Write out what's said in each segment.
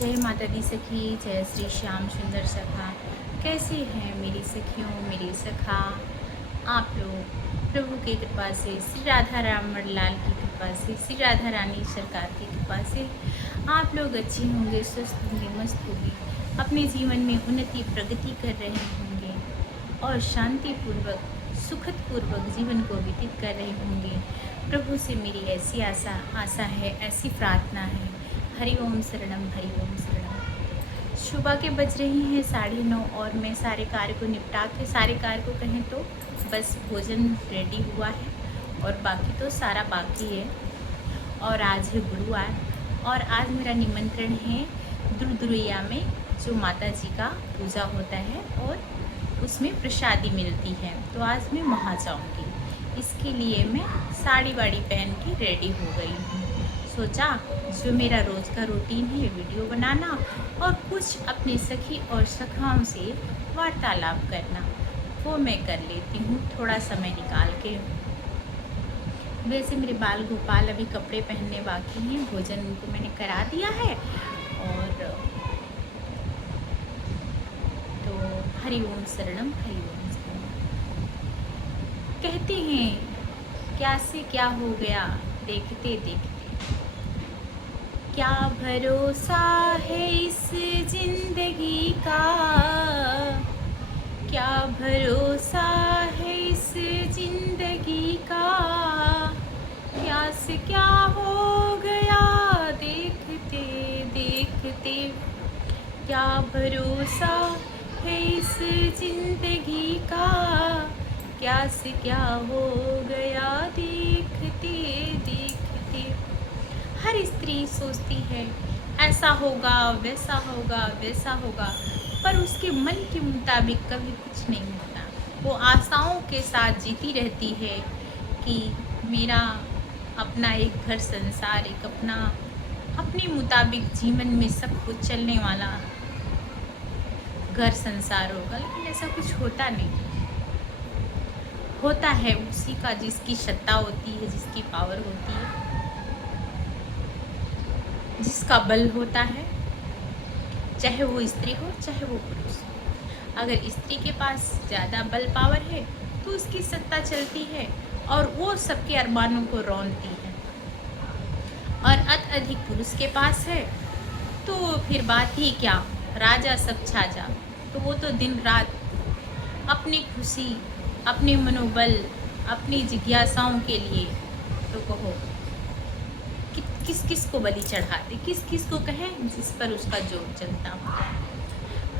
जय माता दी सखी, जय श्री श्याम सुंदर सखा। कैसे हैं मेरी सखियों, मेरी सखा आप लोग। प्रभु की कृपा से, श्री राधा रामण लाल की कृपा से, श्री राधा रानी सरकार की कृपा से आप लोग अच्छे होंगे, स्वस्थ होंगे, मस्त होंगे, अपने जीवन में उन्नति प्रगति कर रहे होंगे और शांतिपूर्वक सुखद पूर्वक जीवन को व्यतीत कर रहे होंगे। प्रभु से मेरी ऐसी आशा है, ऐसी प्रार्थना है। हरि ओम शरणम, हरि ओम शरणम। सुबह के बज रही हैं 9:30 और मैं सारे कार्य को निपटा के, सारे कार्य को कहें तो बस भोजन रेडी हुआ है और बाकी तो सारा बाकी है। और आज है गुरुवार और आज मेरा निमंत्रण है दुरुइया में, जो माता जी का पूजा होता है और उसमें प्रसादी मिलती है। तो आज मैं वहाँ जाऊँगी, इसके लिए मैं साड़ी वाड़ी पहन के रेडी हो गई हूँ। सोचा जो मेरा रोज़ का रूटीन है वीडियो बनाना और कुछ अपने सखी और सखाओं से वार्तालाप करना, वो मैं कर लेती हूँ थोड़ा समय निकाल के। वैसे मेरे बाल गोपाल अभी कपड़े पहनने बाकी हैं, भोजन उनको मैंने करा दिया है। और तो हरि ओम शरणम, हरि ओम शरणम। कहते हैं क्या से क्या हो गया देखते देखते, क्या भरोसा है इस जिंदगी का, क्या भरोसा है इस जिंदगी का, क्या से क्या हो गया देखते देखते, क्या भरोसा है इस जिंदगी का, क्या से क्या हो गया देखते देखते। हर स्त्री सोचती है ऐसा होगा, वैसा होगा, वैसा होगा, पर उसके मन के मुताबिक कभी कुछ नहीं होता। वो आशाओं के साथ जीती रहती है कि मेरा अपना एक घर संसार, एक अपने मुताबिक जीवन में सब कुछ चलने वाला घर संसार होगा, लेकिन ऐसा कुछ होता नहीं। होता है उसी का जिसकी सत्ता होती है, जिसकी पावर होती है, जिसका बल होता है, चाहे वो स्त्री हो चाहे वो पुरुष। अगर स्त्री के पास ज़्यादा बल पावर है तो उसकी सत्ता चलती है और वो सबके अरमानों को रौंदती है, और अत्यधिक पुरुष के पास है तो फिर बात ही क्या, राजा सब छाजा। तो वो तो दिन रात अपनी खुशी, अपने मनोबल, अपनी जिज्ञासाओं के लिए तो कहो किस किस को बलि चढ़ाते, किस किस को कहें जिस पर उसका जोर चलता हो।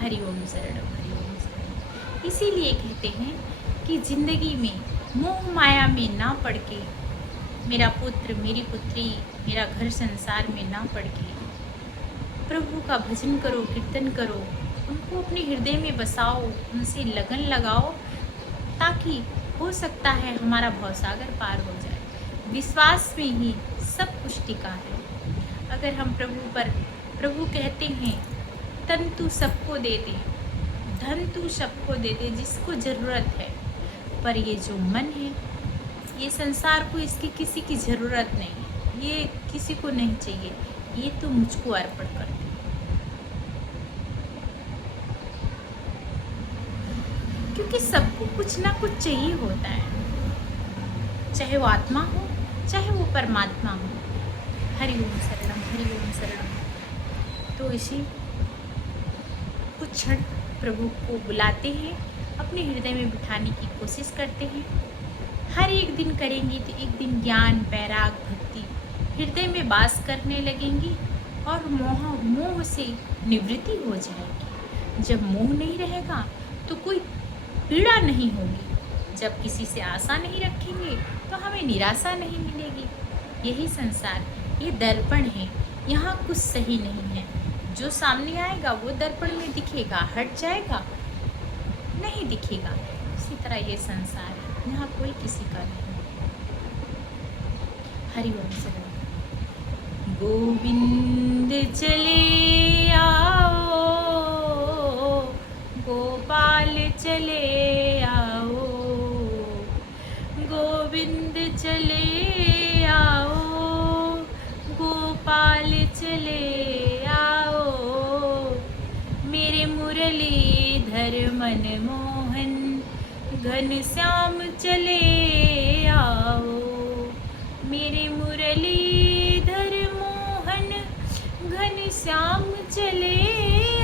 हरि ओम शरणम, हरि ओम शरणम। इसीलिए कहते हैं कि जिंदगी में मोह माया में ना पड़ के, मेरा पुत्र मेरी पुत्री मेरा घर संसार में ना पड़ के प्रभु का भजन करो, कीर्तन करो, उनको अपने हृदय में बसाओ, उनसे लगन लगाओ, ताकि हो सकता है हमारा भवसागर पार हो जाए। विश्वास में ही सब कुछ टिका है। अगर हम प्रभु कहते हैं तन तू सबको दे दे, धन तू सबको दे दे जिसको ज़रूरत है, पर ये जो मन है, ये संसार को इसकी किसी की ज़रूरत नहीं, ये किसी को नहीं चाहिए, ये तो मुझको अर्पण कर दे। क्योंकि सबको कुछ ना कुछ चाहिए होता है, चाहे वो आत्मा हो चाहे वो परमात्मा हो। हरि ओम शरणम, हरि ओम शरणम। तो इसी कुछ क्षण प्रभु को बुलाते हैं, अपने हृदय में बिठाने की कोशिश करते हैं। हर एक दिन करेंगी तो एक दिन ज्ञान, वैराग, भक्ति हृदय में वास करने लगेंगी और मोह से निवृत्ति हो जाएगी। जब मोह नहीं रहेगा तो कोई पीड़ा नहीं होगी। जब किसी से आशा नहीं रखेंगे तो हमें निराशा नहीं मिलेगी। यही संसार, ये दर्पण है, यहाँ कुछ सही नहीं है। जो सामने आएगा वो दर्पण में दिखेगा, हट जाएगा नहीं दिखेगा। इसी तरह ये संसार है, यहाँ कोई किसी का नहीं। हरि ओम शरण। गोविंद चले आओ, गोपाल चले आओ, गोविंद चले आओ, गोपाल चले आओ। मुरलीधर मनमोहन घनश्याम चले आओ। मेरे मुरलीधर मोहन घनश्याम चले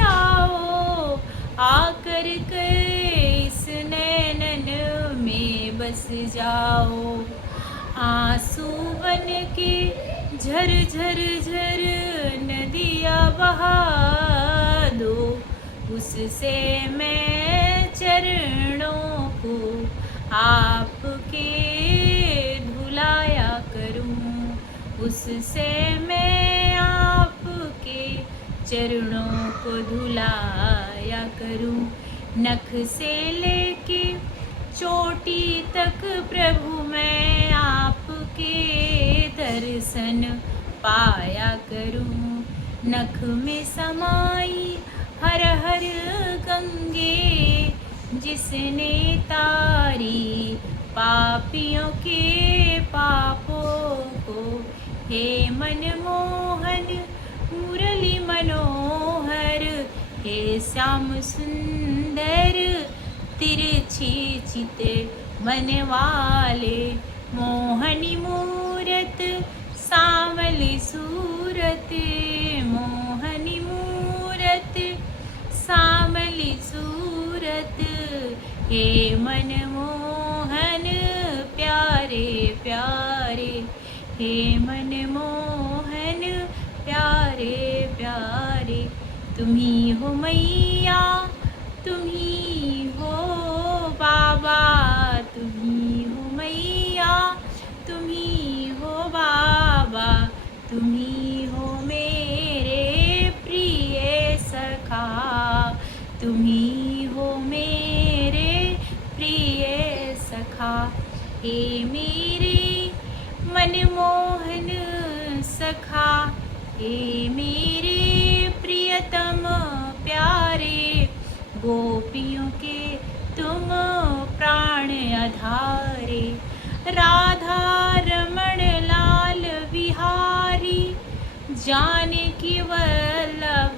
आओ। आकर के इस नैनन में बस जाओ। आंसू बन के झर झर झर नदिया बहा दो। उससे मैं चरणों को आपके धुलाया करूं। उससे मैं आपके चरणों को धुलाया करूं। नख से लेके चोटी तक प्रभु मैं आपके दर्शन पाया करूं। नख में समाई हर हर गंगे जिसने तारी पापियों के पापों को। हे मनमोहन मुरली मनोहर, हे श्याम सुंदर तिरछी चिते मन वाले। मोहनी मूरत सांवली सूरत, मोहनी मूरत सांवली सूरत। हे मनमोहन प्यारे प्यारे, हे मनमोहन प्यारे प्यारे। तुम्ही हो मैया, तुम्ही हो बाबा, तुम्ही हो मैया, तुम्ही हो बाबा। तुम्ही हो मेरे प्रिय सखा, तुम्ही हो मेरे प्रिय सखा। हे मेरे मनमोहन सखा, हे मेरे प्रियतम प्यारे। गोपियों के तुम प्राण आधारे। राधा रमण लाल बिहारी, जानकी वल्लभ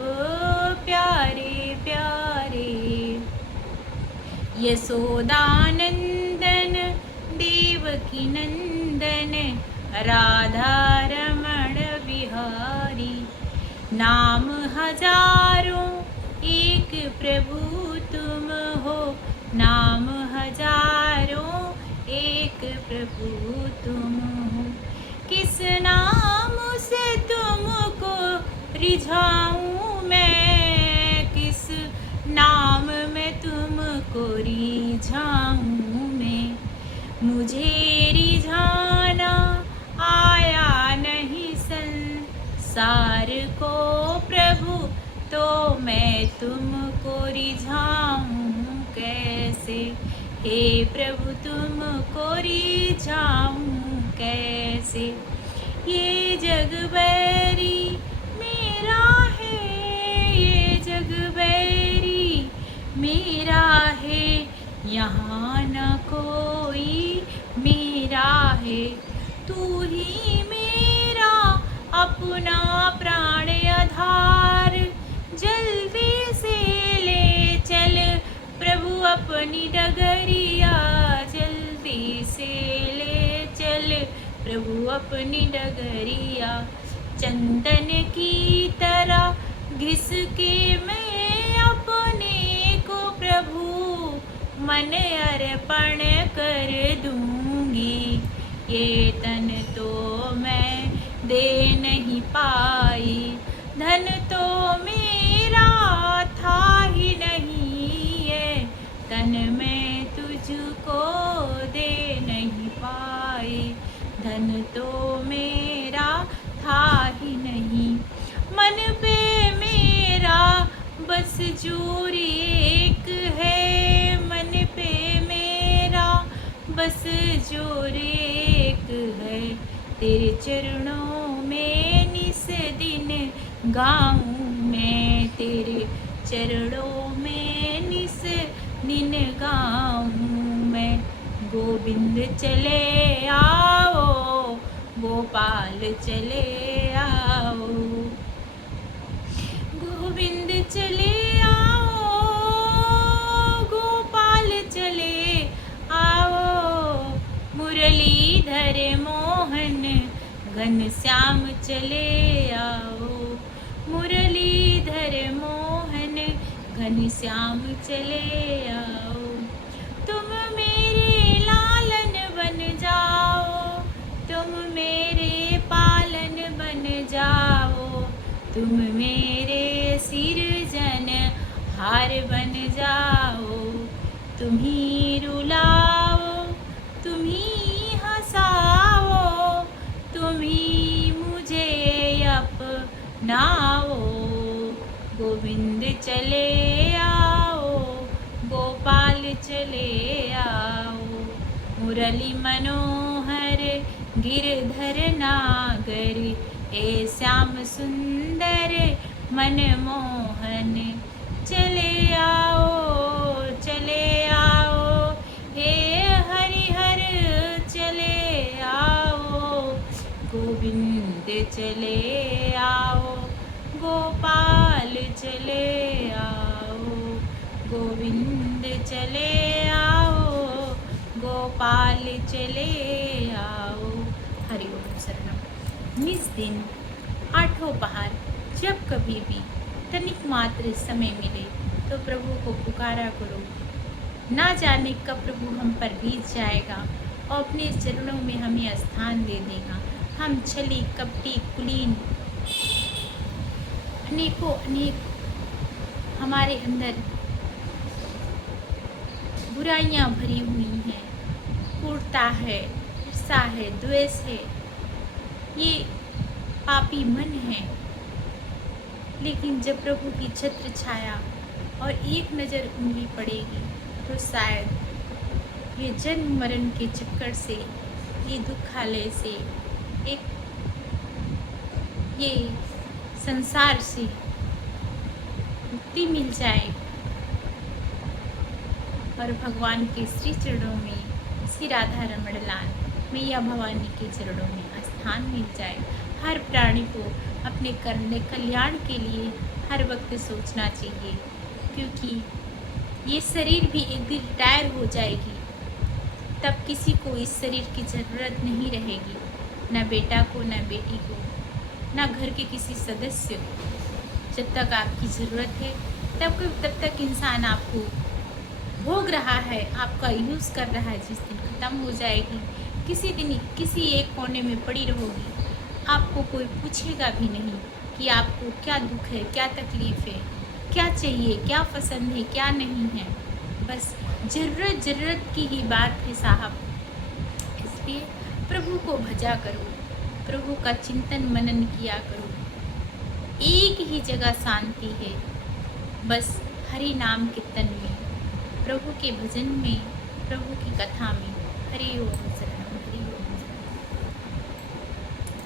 प्यारे प्यारे। यशोदानंदन देवकी नंदन, राधा रमण बिहारी। नाम हजारों एक प्रभु तुम हो, नाम हजारों एक प्रभु तुम हो। किस नाम से तुमको रिझाऊं मैं, किस नाम में तुमको रिझाऊं मैं। मुझे रिझाना आया नहीं संसार को प्रभु, तो मैं तुमको रिझाऊं कैसे। हे प्रभु तुमको रिझाऊं कैसे। ये जग बैरी मेरा है, ये जग बैरी मेरा है। यहाँ न कोई मेरा है, तू ही मेरा अपना प्राण आधार। जल्दी से ले चल प्रभु अपनी डगरिया, जल्दी से ले चल प्रभु अपनी डगरिया। चंदन की तरह घिस के मैं अपने को प्रभु मन अर्पण कर दूंगी। ये तन तो मैं दे नहीं पाई, धन तो मेरा था ही नहीं है। तन मैं तुझको दे नहीं पाई, धन तो मेरा था ही नहीं। मन पे मेरा बस जोर एक है, मन पे मेरा बस जोर एक है। तेरे चरणों में निस दिन गाऊं मैं, तेरे चरणों में निस दिन गाऊं मैं। गोविंद चले आओ, गोपाल चले आओ। गोविंद चले आओ, श्याम चले आओ, मुरलीधर मोहन घन श्याम चले आओ। तुम मेरे लालन बन जाओ, तुम मेरे पालन बन जाओ, तुम मेरे सिरजन हार बन जाओ। तुम ही रुलाओ, तुम ही हंसाओ, तुम ही मुझे अपनाओ। गोविंद चले आओ, गोपाल चले आओ, मुरली मनोहर गिरधर नागर, ए श्याम सुंदर मनमोहन। चले आओ, चले आओ, हे हरिहर चले आओ, गोविंद चले आओ, गोपाल चले आओ, गोविंद चले आओ, गोपाल चले आओ। हरि ओम शरणम। निज दिन आठों पहर जब कभी भी तनिक मात्र समय मिले तो प्रभु को पुकारा करो। ना जाने कब प्रभु हम पर बीत जाएगा और अपने चरणों में हमें स्थान दे देगा। हम छली कपटी कुलीन अनेकों अनेक हमारे अंदर बुराइयां भरी हुई हैं, क्रूरता है, ईर्ष्या है, द्वेष है, ये पापी मन है। लेकिन जब प्रभु की छत्र छाया और एक नज़र उंगली पड़ेगी तो शायद ये जन्म मरण के चक्कर से, ये दुखालय से, एक ये संसार से मुक्ति मिल जाए और भगवान के श्री चरणों में, श्री राधा रमण लाल मैया भवानी के चरणों में स्थान मिल जाए। हर प्राणी को अपने करने कल्याण के लिए हर वक्त सोचना चाहिए, क्योंकि ये शरीर भी एक दिन रिटायर हो जाएगी, तब किसी को इस शरीर की ज़रूरत नहीं रहेगी, न बेटा को, न बेटी को, न घर के किसी सदस्य को। जब तक आपकी ज़रूरत है तब तक इंसान आपको भोग रहा है, आपका यूज़ कर रहा है। जिस दिन ख़त्म हो जाएगी, किसी दिन किसी एक कोने में पड़ी रहोगी, आपको कोई पूछेगा भी नहीं कि आपको क्या दुख है, क्या तकलीफ़ है, क्या चाहिए, क्या पसंद है, क्या नहीं है। बस ज़रूरत की ही बात है साहब। इसलिए प्रभु को भजा करो, प्रभु का चिंतन मनन किया करो। एक ही जगह शांति है, बस हरि नाम कीर्तन में, प्रभु के भजन में, प्रभु की कथा में। हरि ओम शरणम।